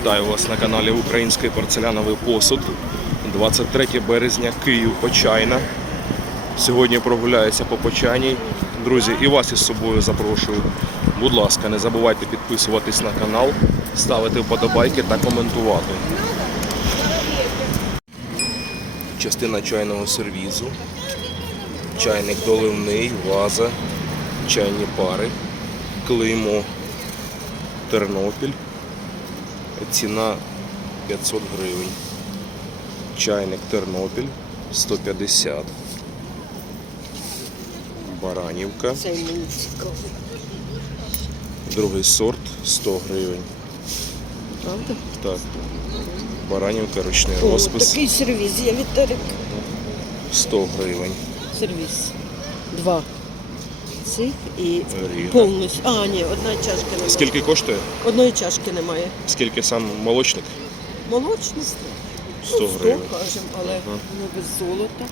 Вітаю вас на каналі Український порцеляновий посуд. 23 березня, Київ, Почайна. Сьогодні прогуляюся по Почайній. Друзі, і вас із собою запрошую. Будь ласка, не забувайте підписуватись на канал, ставити вподобайки та коментувати. Частина чайного сервізу, чайник доливний, ваза, чайні пари, клеймо Тернопіль. Ціна 500 гривень. Чайник Тернопіль 150. Баранівка. Другий сорт 100 гривень. Правда? Так. Баранівка, ручний О, розпис такий сервіз є Віталік. 100 гривень. Сервіз. Два. Цих і повністю. А, ні, одна чашка немає. Скільки коштує? Одної чашки немає. Скільки сам молочник? Молочний 100 100 гривень. кажемо, але Ага. ну, без золота.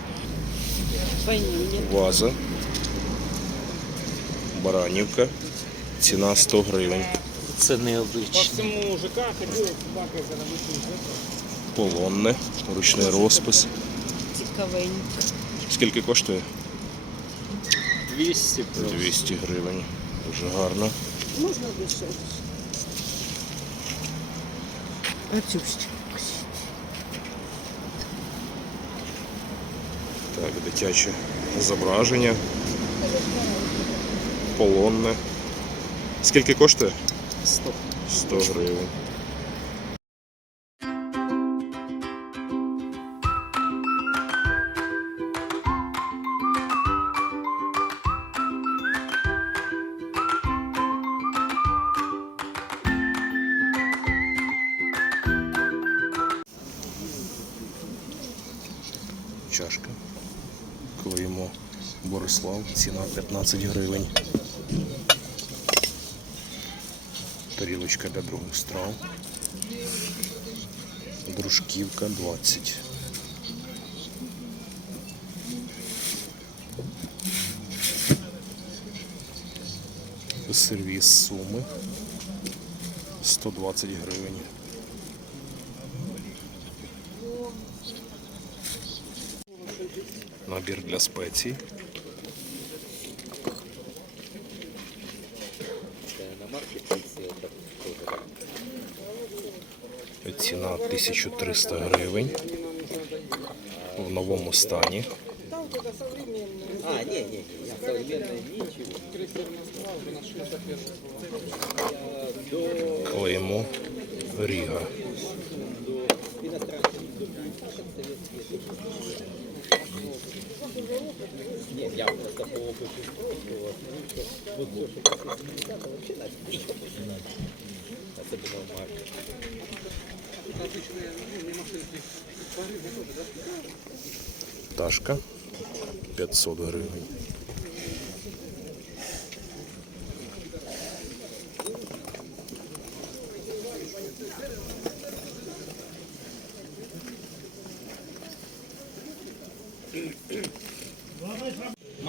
Ванілля. Ваза. Баранівка. Ціна 100 гривень. Це необично. Полонне, ручний розпис. Цікавенько. Скільки коштує? 200 просто. 200 гривень. Дуже гарно. Можна дешевше. А цю ще. Так, дитяче зображення. Полонне. Скільки коштує? 100. 100 гривень. 120 гривень. Тарілочка для других страв. Дружківка 20. Сервіс суми 120 гривень. Набір для спецій. 1300 гривень. В новому стані. Клеймо Ріга. Не, я просто по опыту вот то, что 70 вообще нафиг. Особенно в марке. Пташка 500 гривень.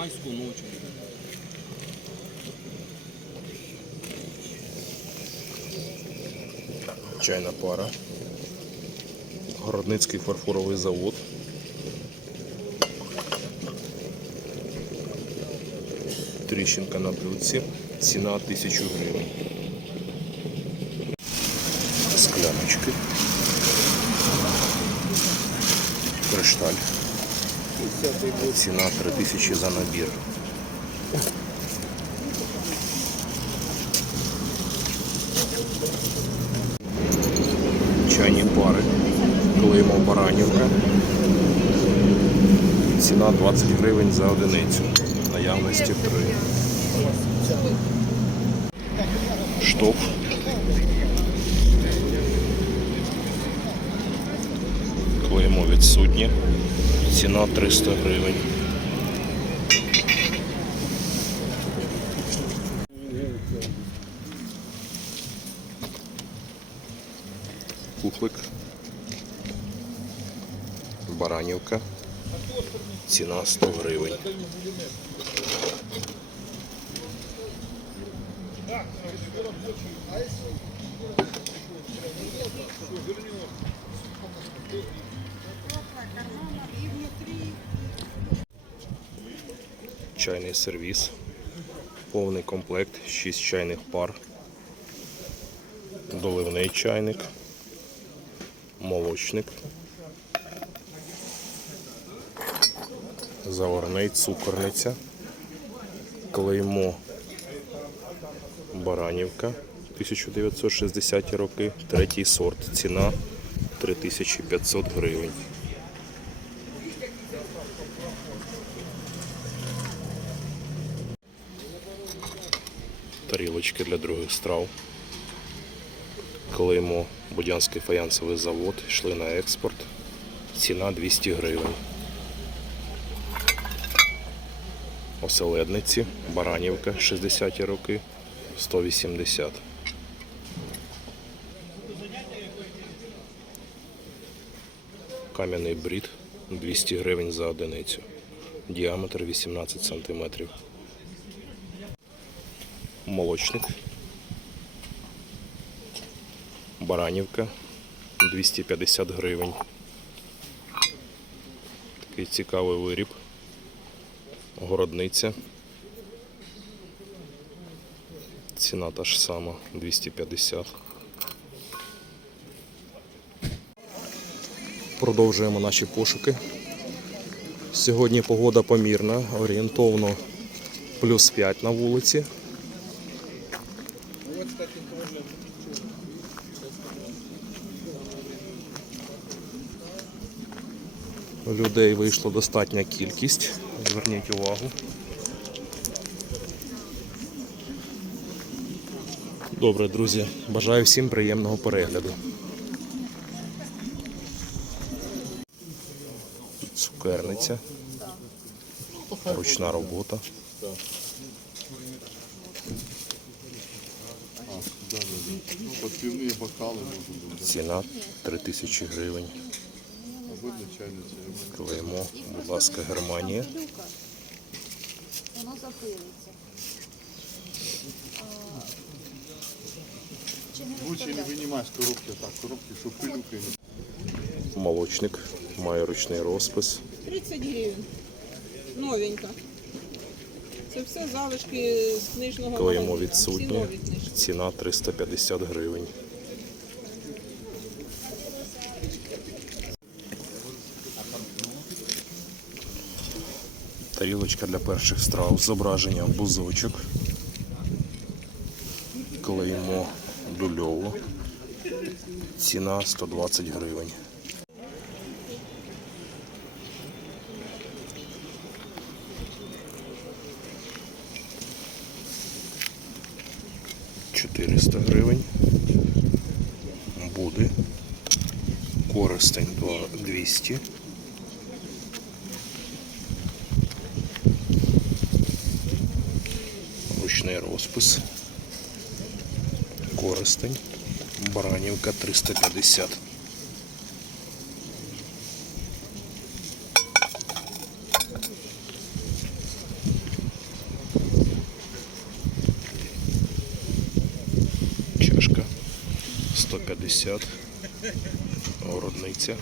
майскую ночь. Чайна пара. Городницький фарфоровий завод. Тріщинка на блюдці. Ціна 1000 гривень. Скляночки. Кришталь. Ціна 3000 за набір. 120 гривень за одиницю. Наявності три. Штоф. Клеймо відсутнє. Ціна 300 гривень. Кухлик. Баранівка. Ціна 100 гривень. Чайний сервіс. Повний комплект, 6 чайних пар. Доливний чайник. Молочник. Заварний цукорниця. Клеймо Баранівка 1960 роки. Третій сорт. Ціна 3500 гривень. Тарілочки для других страв. Клеймо Будянський фаянсовий завод. Йшли на експорт. Ціна 200 гривень. Оселедниці, Баранівка 60 роки 180. Кам'яний брід 200 гривень за одиницю. Діаметр 18 см. Молочник. Баранівка 250 гривень. Такий цікавий виріб. Городниця. Ціна та ж сама 250. Продовжуємо наші пошуки. Сьогодні погода помірна, орієнтовно плюс 5 на вулиці. Людей вийшло достатня кількість. Зверніть увагу. Добре, друзі. Бажаю всім приємного перегляду. Цукерниця. Ручна робота. Ціна 3000 гривень. Клеймо, будь ласка, Германія. Воно запилиться. Лучше не винімай з коробки, так, коробки, щоб пилюки Молочник. Має ручний розпис. 30 гривень. Новенька. Це все залишки з книжного Клеймо магазину. відсутнє. Нові книжки. Ціна 350 гривень. Тарілочка для перших страв. Зображення бузочок. Клеймо дульово. Ціна 120 гривень. Чотириста гривень. Буде. Користень два- 200. Розпис. Користень. Баранівка 350. Чашка 150. Городниця.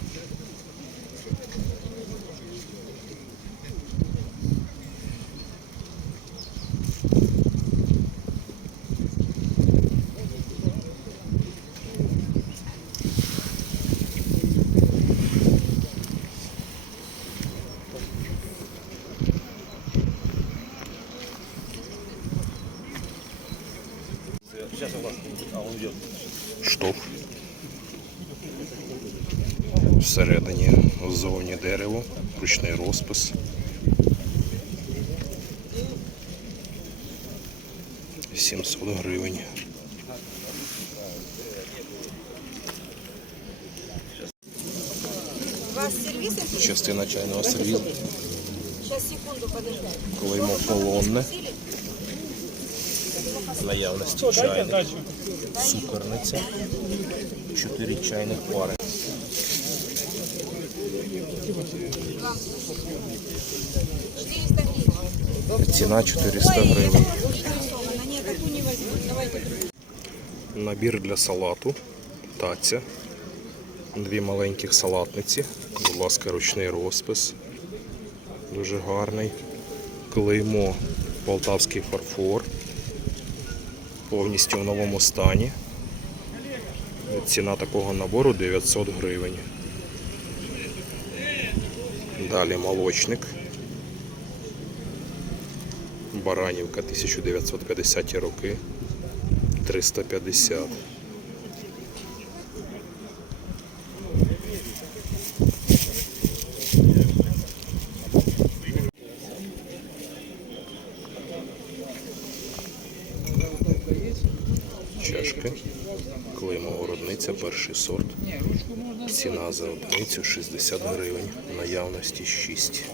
Всередині дерево, ручний розпис. Сімсот гривень. Частина чайного сервізу. Клеймо полонне. Наявності чайник. Цукорниця. Чотири чайних пари. 400 гривен. Ціна 400 гривень. Набір для салату, таця, Дві маленьких салатниці. Будь ласка, ручний розпис. Дуже гарний. Клеймо Полтавський фарфор. Повністю в новому стані. Ціна такого набору 900 гривень. Далі молочник. Баранівка 1950 роки. 350. Чашки. Клеймо городниця, перший сорт. Ціна за одиницю 60 гривень. Наявності 6.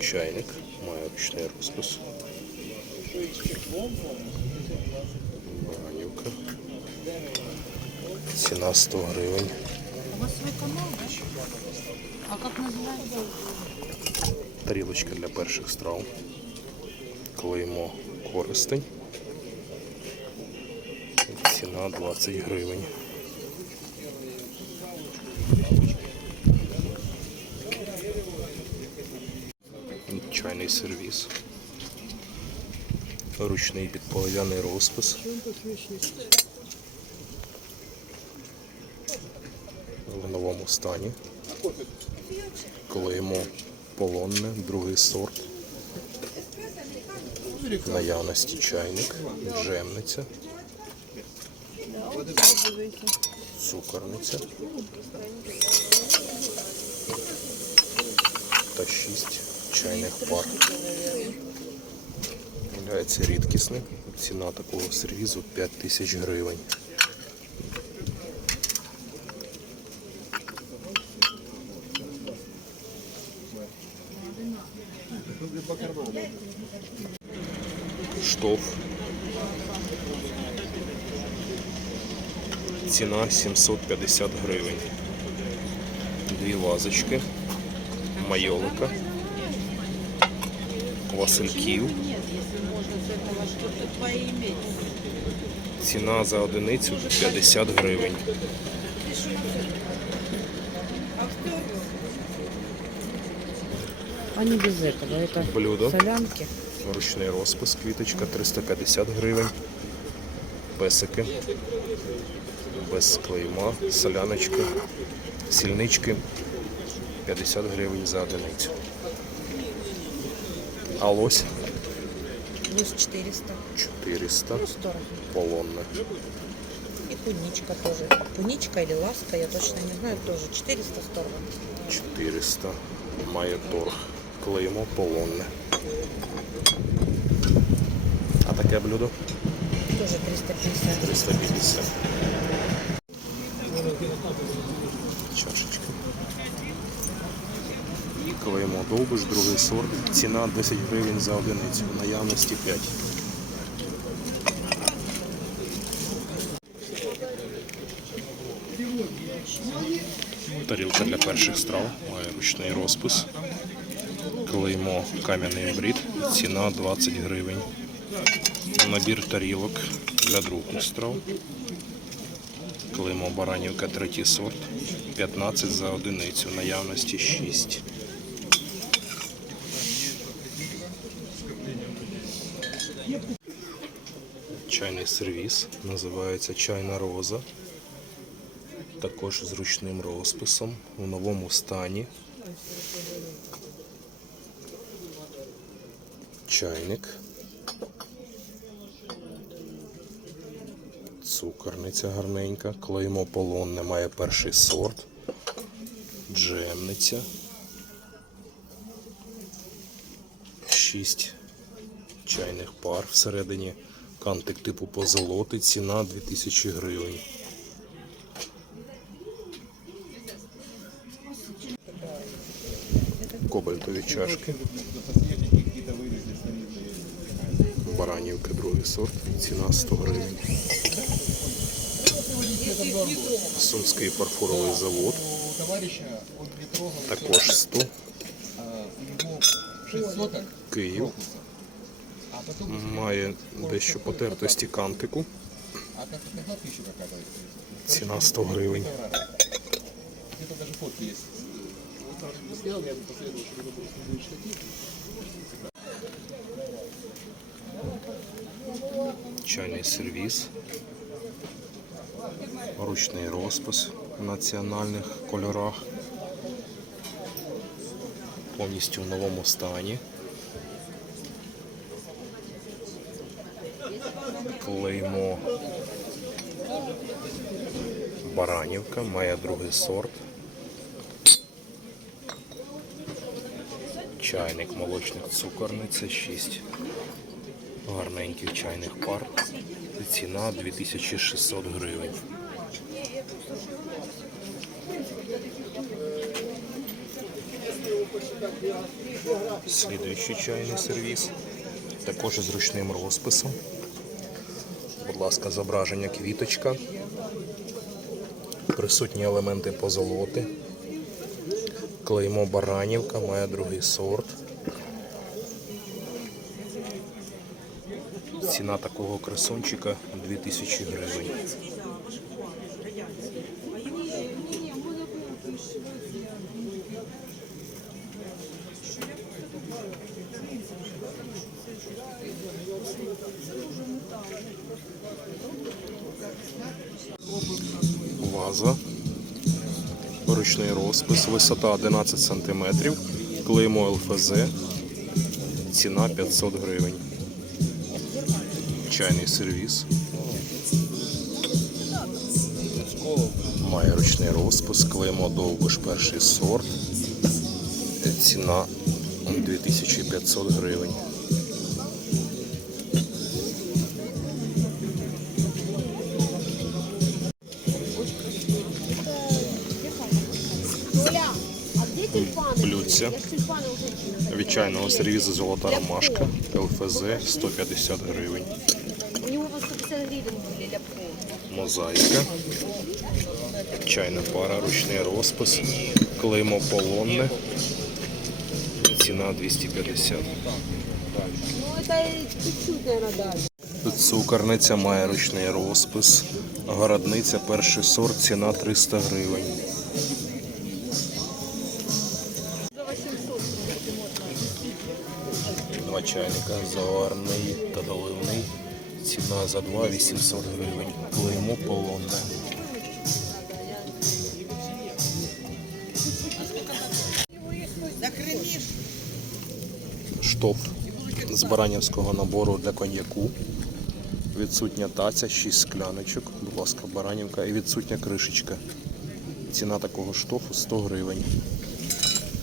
Чайник. Має ручний розпис. Баранівка. Ціна 100 гривень. А как называется? Тарілочка для перших страв. Клеймо користень. Ціна 20 гривень. Чайний сервіс. Ручний підполов'яний розпис. В новому стані. Клеймо полонне, другий сорт. Наявності чайник, джемниця, цукорниця та шість чайних пар. Являється рідкісним. Ціна такого сервізу 5 тисяч гривень. Штоф. Ціна 750 гривень. Дві вазочки. Майолика. Васильків. Ціна за одиницю 50 гривень. Они без этого. Это Блюдо. солянки. Ручний розпис, квіточка 350 гривень. Песики. Без клейма, соляночки, сільнички 50 гривень за одиницю. А лось Плюс 400. 400, Ну, 100. полонне. И куничка тоже. Куничка или ласка, я точно не знаю, тоже 400 сторон. 400. Має торг. Клеймо полонне. А таке блюдо Тоже 350. 350. Клеймо довбиш, другий сорт. Ціна 10 гривень за одиницю. Наявності 5. Тарілка для перших страв. Має ручний розпис. Клеймо кам'яний брід. Ціна 20 гривень. Набір тарілок для других страв. Клеймо баранівка третій сорт. 15 за одиницю. Наявності 6. Чайний сервіс. Називається чайна роза. Також з ручним розписом у новому стані. Чайник. Цукорниця гарненька, клеймо полонне має перший сорт, джемниця. Шість чайних пар всередині. Кантик типу позолоти, ціна 2000 гривень. Кобальтові чашки. Баранівка, другий сорт, ціна 100 гривень. Сумський фарфоровий завод. Також 100. Київ. Має дещо потертості кантику. Ціна 100 гривень. Чайний сервіс. Ручний розпис в національних кольорах. Повністю в новому стані. Клеймо Баранівка, має другий сорт. Чайник молочник цукорниця 6 гарненьких чайних пар. Ціна 2600 гривень. Слідуючий чайний сервіс. Також з ручним розписом. Будь ласка, зображення квіточка. Присутні елементи позолоти. Клеймо Баранівка, має другий сорт. Ціна такого красунчика 2000 гривень. Ваза. Ручний розпис, висота 11 см, клеймо ЛФЗ, ціна 500 гривень. Чайний сервіс. Має ручний розпис, клеймо довбиш перший сорт. Ціна 2500 гривень. Оля, а где тюльпаны? Блюдце. Я ж тюльпаны уже Від чайного сервізу золота ромашка, ЛФЗ 150 гривень. У него по 150 гривен были для пола. Мозаїка. Чайна пара, ручний розпис, клеймо полонне. Ціна 250. Ну, это чуть-чуть, наверное, дальше. Цукорниця має ручний розпис. Городниця перший сорт, ціна 300 гривень. Два чайника, заварний та доливний. Ціна за два 800 гривень. Клеймо полонне. Штоф з баранівського набору для коньяку. Відсутня таця, 6 скляночок, будь ласка, баранівка і відсутня кришечка. Ціна такого штофу 100 гривень.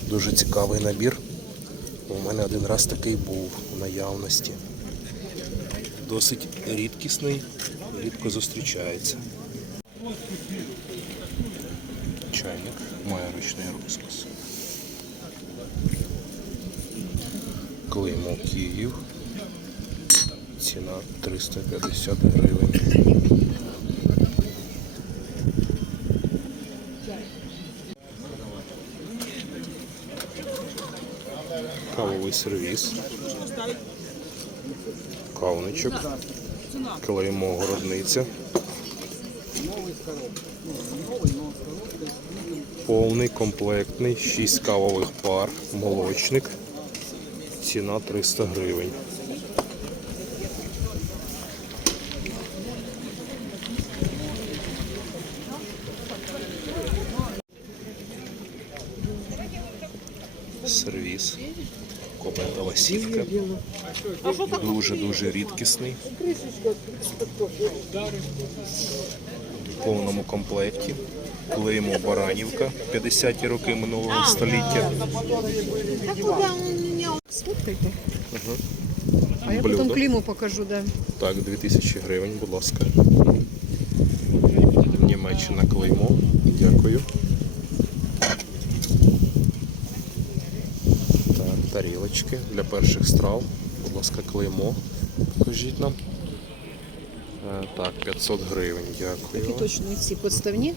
Дуже цікавий набір. У мене один раз такий був у наявності. Досить рідкісний, рідко зустрічається. Чайник має ручний розпис. Клеймо Київ. Ціна 350 гривень. Кавовий сервіс. Кавничок. Клеймо городниця. Повний комплектний, 6 кавових пар, молочник. Ціна 300 гривень. Сервіс. Кометова сітка. Дуже-дуже рідкісний. В повному комплекті. Клеймо Баранівка. 50-ті роки минулого століття. Он меня? А я Блюдо. потом клеймо покажу, да. Так, 2000 гривень, будь ласка. Німеччина клеймо. Дякую. Так, тарілочки для перших страв. Будь ласка, клеймо. Покажіть нам. Е, Так, 500 гривень, дякую. Такі точно ці подставні.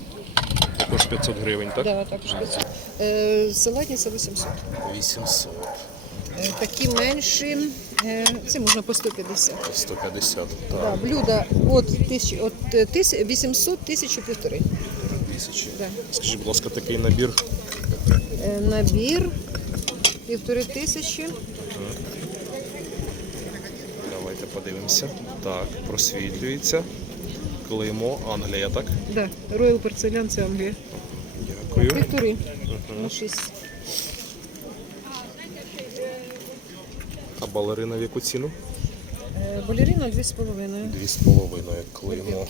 Також 500 гривень, так? Да, також 500. Е, салатниця 800. 800. Е, такі менші Е, Це можна по 150. 150. Да, Так, блюда від, тисячі, від е, тис- 800 тисячі півтори. тисячі. Да. Скажіть, будь ласка, такий набір Е, Набір півтори тисячі. Давайте подивимося. Так, просвітлюється. Клеймо Англія, так? Да, Royal Porcelain це Англія. Дякую. Півтори. Шість. Балерина в яку ціну? Е, Балерина дві з половиною. Дві з половиною. Клеймо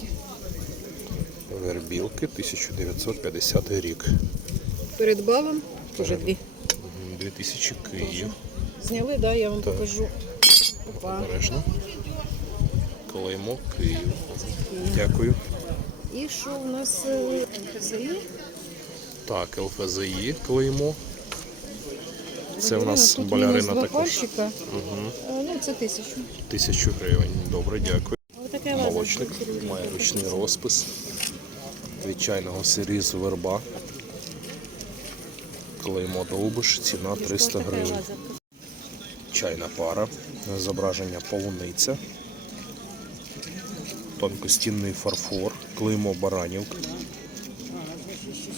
Вербілки 1950 рік. Перед балом теж дві. 2000 Київ. Зняли, да, я вам Так. покажу. Опа. Обережно. Клеймо Київ. Дякую. І що у нас е, ЛФЗІ? Так, ЛФЗІ клеймо. Це у нас Тут балерина також. Е, Ну, це тисячу. Тисячу гривень. Добре, дякую. Молочник має ручний розпис від чайного серізу верба. Клеймо довбиш, ціна 300 гривень. Чайна пара, зображення полуниця, тонкостінний фарфор, клеймо баранівка.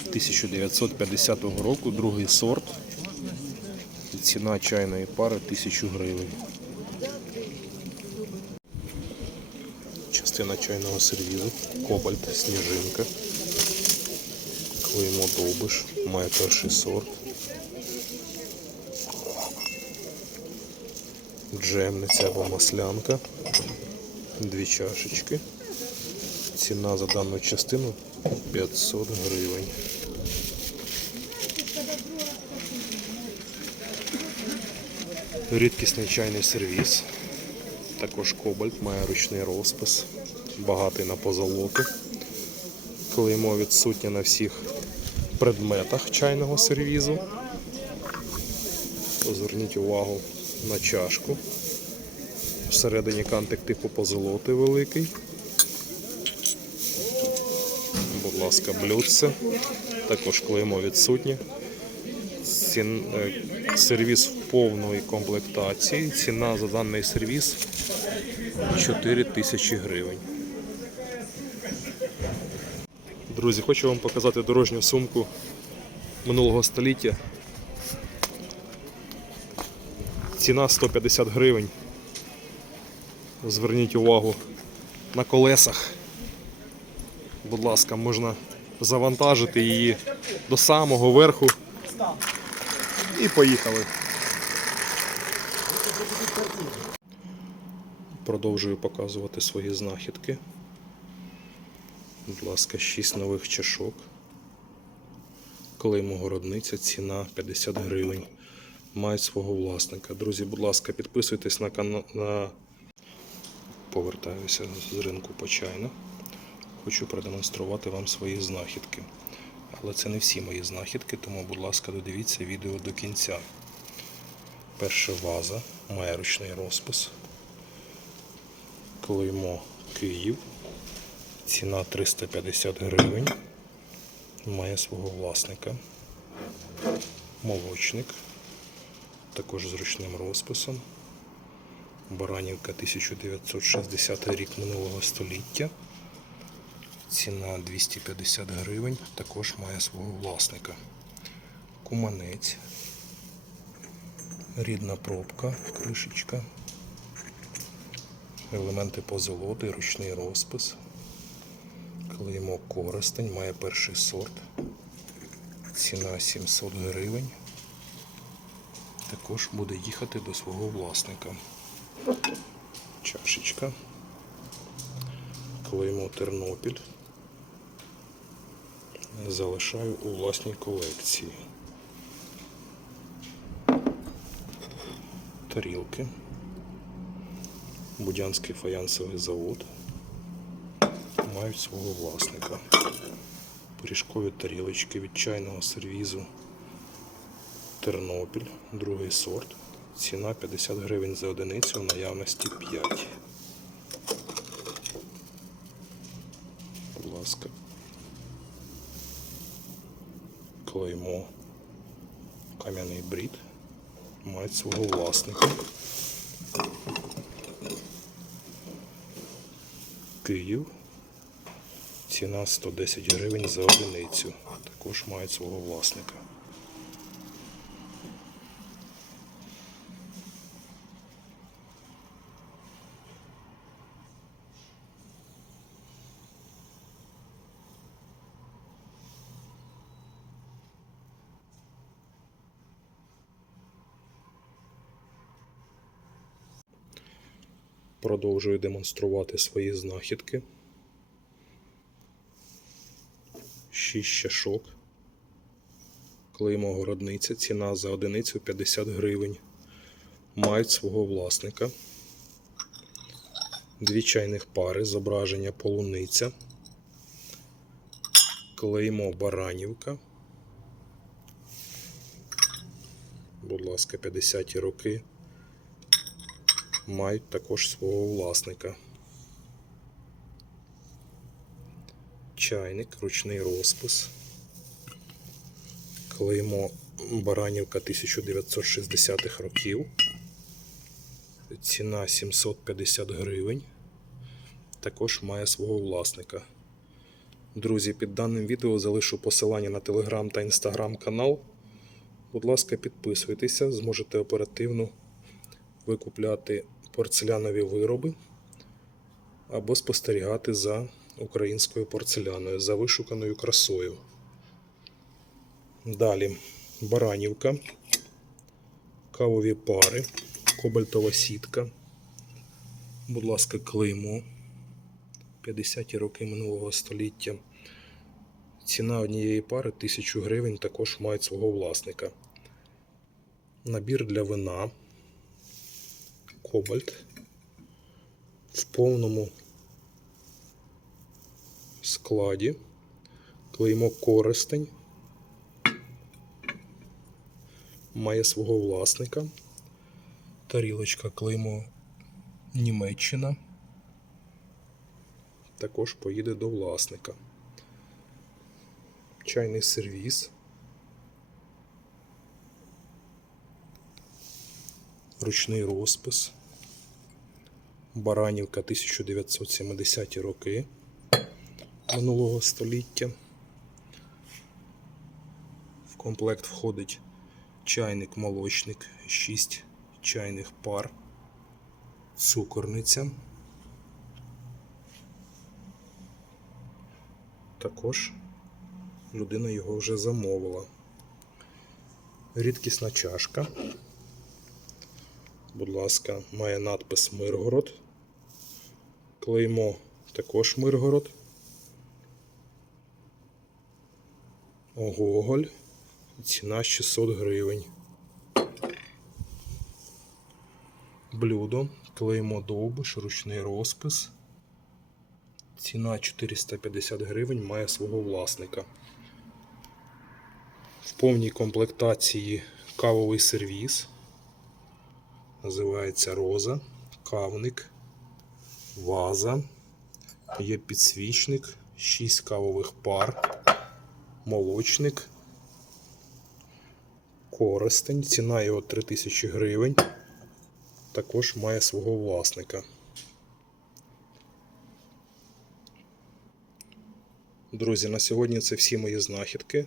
1950 року, другий сорт. Ціна чайної пари 1000 гривень. Частина чайного сервізу, кобальт, сніжинка, клеймо довбиш, має перший сорт. Джемниця або маслянка, дві чашечки. Ціна за дану частину 500 гривень. Рідкісний чайний сервіс. Також кобальт має ручний розпис, багатий на позолоту. Клеймо відсутнє на всіх предметах чайного сервізу. Зверніть увагу на чашку. Всередині кантик типу позолоти великий. Будь ласка, блюдце. Також клеймо відсутнє. Е, Сервіс повної комплектації. Ціна за даний сервіс 4 тисячі гривень. Друзі, хочу вам показати дорожню сумку минулого століття. Ціна 150 гривень. Зверніть увагу на колесах. Будь ласка, можна завантажити її до самого верху. І поїхали. Продовжую показувати свої знахідки. Будь ласка, 6 нових чашок. Клеймо городниця, ціна 50 гривень. Мають свого власника. Друзі, будь ласка, підписуйтесь на канал. На... Повертаюся з ринку почайна. Хочу продемонструвати вам свої знахідки. Але це не всі мої знахідки, тому, будь ласка, додивіться відео до кінця. Перша ваза має ручний розпис. Клеймо Київ. Ціна 350 гривень. Має свого власника. Молочник. Також з ручним розписом. Баранівка 1960 рік минулого століття. Ціна 250 гривень, також має свого власника. Куманець, рідна пробка, кришечка, елементи позолоти, ручний розпис. Клеймо користень, має перший сорт. Ціна 700 гривень. Також буде їхати до свого власника. Чашечка. Клеймо Тернопіль. Залишаю у власній колекції. Тарілки. Будянський фаянсовий завод. Мають свого власника. Пиріжкові тарілочки від чайного сервізу. Тернопіль, другий сорт. Ціна 50 гривень за одиницю, в наявності 5. Будь ласка. Клеймо. Кам'яний брід. Мають свого власника. Київ. Ціна 110 гривень за одиницю. Також мають свого власника. Продовжую демонструвати свої знахідки. Шість чашок. Клеймо городниця. Ціна за одиницю 50 гривень. Мають свого власника. Дві чайних пари. Зображення полуниця. Клеймо Баранівка. Будь ласка, 50-ті роки мають також свого власника. Чайник, ручний розпис. Клеймо Баранівка 1960-х років. Ціна 750 гривень. Також має свого власника. Друзі, під даним відео залишу посилання на телеграм та інстаграм канал. Будь ласка, підписуйтеся, зможете оперативно викупляти порцелянові вироби або спостерігати за українською порцеляною, за вишуканою красою. Далі баранівка, кавові пари, кобальтова сітка. Будь ласка, клеймо 50-ті роки минулого століття. Ціна однієї пари 1000 гривень також мають свого власника. Набір для вина кобальт в повному складі. Клеймо користень. Має свого власника. Тарілочка клеймо Німеччина. Також поїде до власника. Чайний сервіс. Ручний розпис. Баранівка 1970 роки минулого століття. В комплект входить чайник молочник, 6 чайних пар, цукорниця. Також людина його вже замовила. Рідкісна чашка. Будь ласка, має надпис Миргород. Клеймо також Миргород. Гоголь. Ціна 600 гривень. Блюдо. Клеймо Довбиш, ручний розпис. Ціна 450 гривень має свого власника. В повній комплектації кавовий сервіс. Називається роза, кавник, ваза, є підсвічник, 6 кавових пар, молочник, користень. Ціна його 3000 гривень. Також має свого власника. Друзі, на сьогодні це всі мої знахідки.